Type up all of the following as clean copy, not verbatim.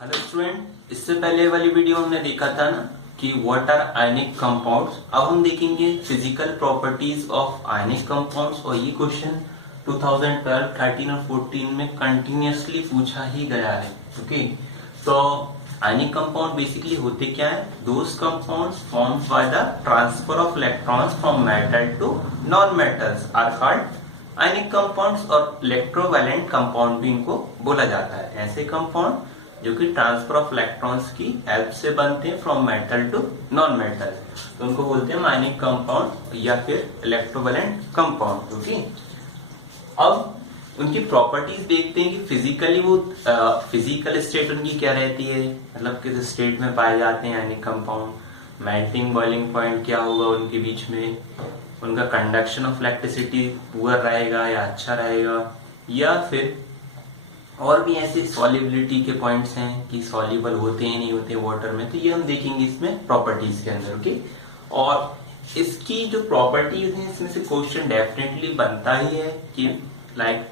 Hello student, इससे पहले वाली वीडियो हमने देखा था ना कि व्हाट आर आयनिक कंपाउंड्स। अब हम देखेंगे physical properties of ionic compounds और ये क्वेश्चन 2012, 13 और 14 में कंटिन्यूअसली पूछा ही गया है। ओके, तो आयनिक कंपाउंड बेसिकली होते क्या है? Those compounds formed by the transfer of electrons from metal to non metals are called ionic compounds, और इलेक्ट्रोवैलेंट कंपाउंड भी इनको बोला जाता है। ऐसे कंपाउंड जो कि ट्रांसफर ऑफ इलेक्ट्रॉन्स की हेल्प से बनते हैं from metal to non metal, तो उनको बोलते हैं आयनिक कंपाउंड या फिर इलेक्ट्रोवैलेंट कंपाउंड। ओके, अब उनकी प्रॉपर्टीज देखते हैं कि फिजिकली वो फिजिकल स्टेट उनकी क्या रहती है, मतलब किस स्टेट में पाए जाते हैं ionic compound, melting boiling point क्या होगा उनके बीच में, उनका कंडक्शन ऑफ इलेक्ट्रिसिटी पुअर रहेगा या अच्छा रहेगा, या फिर और भी ऐसे सॉल्युबिलिटी के पॉइंट्स हैं कि सॉल्युबल होते हैं नहीं होते वाटर में, तो ये हम देखेंगे इसमें प्रॉपर्टीज के अंदर। ओके, और इसकी जो प्रॉपर्टीज हैं इसमें से क्वेश्चन डेफिनेटली बनता ही है कि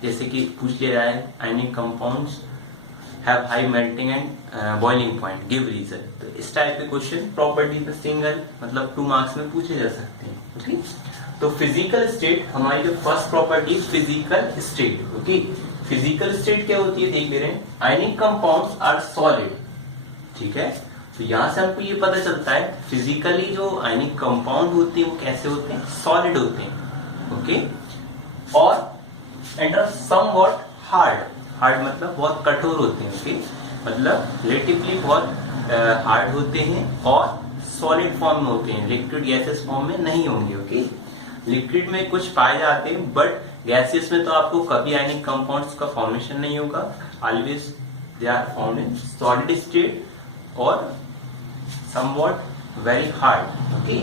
जैसे कि पूछ लिया जाए ionic compounds have high melting and boiling point, give reason. तो इस टाइप के क्वेश्चन प्रॉपर्टीज में सिंगल मतलब 2 मार्क्स में पूछे जा सकते हैं। ओके, तो फिजिकल स्टेट हमारी जो first property physical state. Okay, physical state क्या होती है देख ले रहे हैं, आयनिक कंपाउंड्स आर सॉलिड। ठीक है, तो यहां से हमको ये पता चलता है फिजिकली जो आयनिक कंपाउंड होते हैं वो कैसे होते हैं, सॉलिड होते हैं। ओके, और and are somewhat hard, hard मतलब बहुत कठोर होते हैं। ओके, मतलब रिलेटिवली बहुत हार्ड होते हैं और सॉलिड फॉर्म में होते हैं, लिक्विड गैसेस फॉर्म में नहीं होंगे। ओके, लिक्विड में कुछ पाए जाते हैं बट गैसेस में तो आपको कभी आयनिक कंपाउंड्स का फॉर्मेशन नहीं होगा, always they are found in solid state और somewhat very hard. Okay,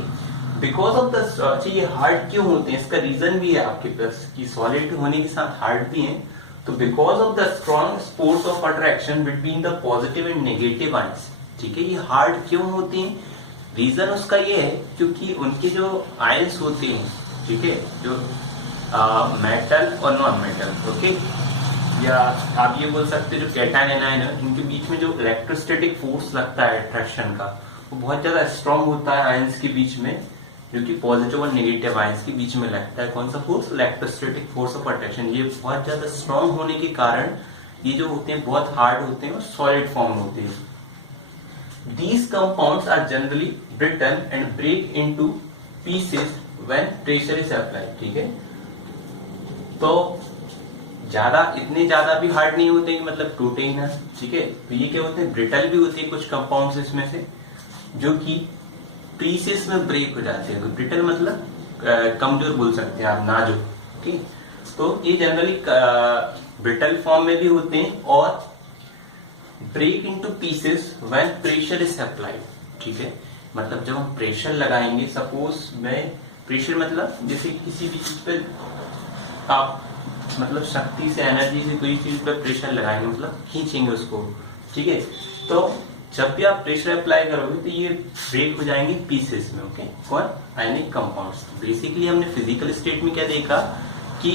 because of the ये हार्ड क्यों होते हैं, इसका रीजन भी है आपके पास कि सॉलिड होने के साथ हार्ड भी है। तो because of the strong force of attraction between the positive and negative ions. ठीक है, ये हार्ड क्यों होते हैं, रीजन उसका ये है क्योंकि उनके जो आयंस होते हैं, ठीक है, जो मेटल और नॉन मेटल, ओके, या आप ये बोल सकते हैं जो कैटायन एनायन है, इनके बीच में जो इलेक्ट्रोस्टैटिक फोर्स लगता है अट्रैक्शन का, वो बहुत ज्यादा स्ट्रांग होता है आयंस के बीच में, जो कि पॉजिटिव और नेगेटिव आयंस के बीच में लगता है। कौन सा force? Electrostatic force of attraction. ये बहुत ज्यादा स्ट्रांग होने के कारण ये जो होते हैं बहुत हार्ड होते हैं और सॉलिड फॉर्म होते हैं। These compounds are generally brittle and break into pieces when pressure is applied। ठीक है, तो इतने ज्यादा भी हार्ड नहीं होते कि मतलब टूटे ही ना। ठीक है, तो ये क्या होते हैं, ब्रिटल भी होते हैं कुछ कंपाउंड्स इसमें से जो कि पीसेस में ब्रेक हो जाते हैं। तो ब्रिटल मतलब कमजोर बोल सकते हैं आप, नाजुक। ठीक, तो ये जनरली ब्रिटल फॉर्म में भी होते हैं और break into pieces when pressure is applied. ठीक है, मतलब जब हम प्रेशर लगाएंगे, सपोज मैं प्रेशर मतलब जैसे किसी भी चीज पे आप मतलब शक्ति से, एनर्जी से कोई चीज पे प्रेशर लगाएंगे, मतलब खींचेंगे उसको। ठीक है, तो जब भी आप प्रेशर अप्लाई करोगे तो ये ब्रेक हो जाएंगे पीसेस में। ओके, कौन? Ionic compounds. बेसिकली हमने फिजिकल स्टेट में क्या देखा कि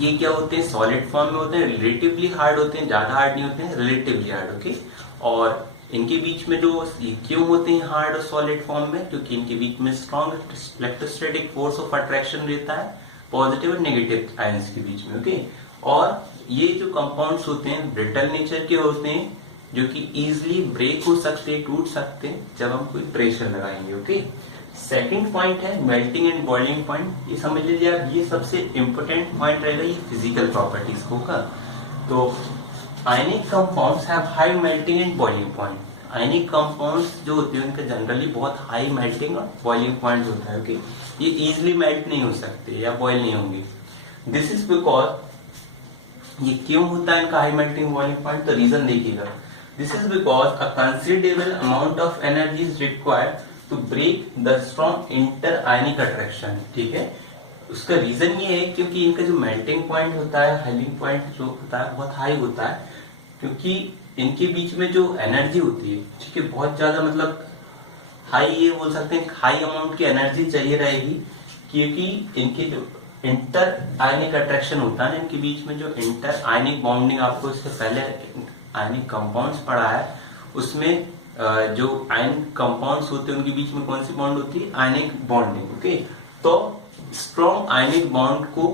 ये क्या होते हैं, सॉलिड फॉर्म में होते हैं, रिलेटिवली हार्ड होते हैं, ज्यादा हार्ड नहीं होते हैं, रिलेटिवली हार्ड। ओके, और इनके बीच में जो क्यों होते हैं हार्ड और सॉलिड फॉर्म में, क्योंकि इनके बीच में strong electrostatic force of attraction रहता है पॉजिटिव और नेगेटिव आयंस के बीच में। ओके, और ये जो कंपाउंड्स होते हैं ब्रिटल नेचर के होते हैं, जो कि इजिली ब्रेक हो सकते हैं, टूट सकते हैं जब हम कोई प्रेशर लगाएंगे। ओके, सेकंड पॉइंट है मेल्टिंग एंड बॉइलिंग पॉइंट। ये समझ लीजिए आप, ये सबसे इंपॉर्टेंट पॉइंट रहेगा ये फिजिकल प्रॉपर्टीज को का। तो आयनिक compounds have high melting and boiling point. Ionic compounds जो होते हैं उनका जनरली बहुत हाई मेल्टिंग और बॉइलिंग पॉइंट होता है। ओके, ये इजिली मेल्ट नहीं हो सकते या बॉइल नहीं होंगे। दिस इज बिकॉज, ये क्यों होता है इनका हाई मेल्टिंग बॉइलिंग पॉइंट, तो रीजन देखिएगा। This is because a considerable amount of energy is required to break the strong inter ionic attraction. ठीक है, उसका रीजन ये है क्योंकि इनका जो मेल्टिंग पॉइंट होता है, हाइलिंग पॉइंट जो होता है बहुत हाई होता है, क्योंकि इनके बीच में जो एनर्जी होती है, ठीक है, बहुत ज्यादा मतलब हाई, ये बोल सकते हैं हाई अमाउंट की एनर्जी चाहिए रहेगी, क्योंकि इनके जो इंटर आयनिक अट्रैक्शन होता है इनके बीच में, जो इंटर आयनिक बॉन्डिंग आपको इससे पहले आयनिक कंपाउंड्स पढ़ा है उसमें जो आयनिक कंपाउंड्स होते हैं उनके बीच में कौन सी बॉन्ड होती है, आयनिक बॉन्डिंग। ओके, तो स्ट्रॉन्ग आयनिक बॉन्ड को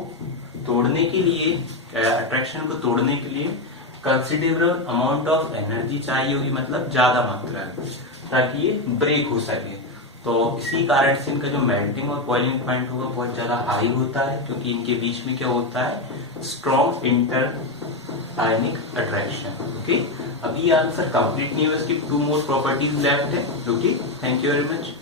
तोड़ने के लिए, अट्रैक्शन को तोड़ने के लिए कंसिडरेबल अमाउंट ऑफ एनर्जी चाहिए होगी, मतलब ज्यादा मात्रा में, ताकि ये ब्रेक हो सके। तो इसी कारण से इनका जो मेल्टिंग और बॉइलिंग पॉइंट होगा बहुत ज्यादा हाई होता है, क्योंकि इनके बीच में क्या होता है, strong inter ionic attraction. Okay, अभी आंसर कंप्लीट नहीं हुआ, इसकी 2 मोर प्रॉपर्टीज लेफ्ट है। Okay, thank you very much.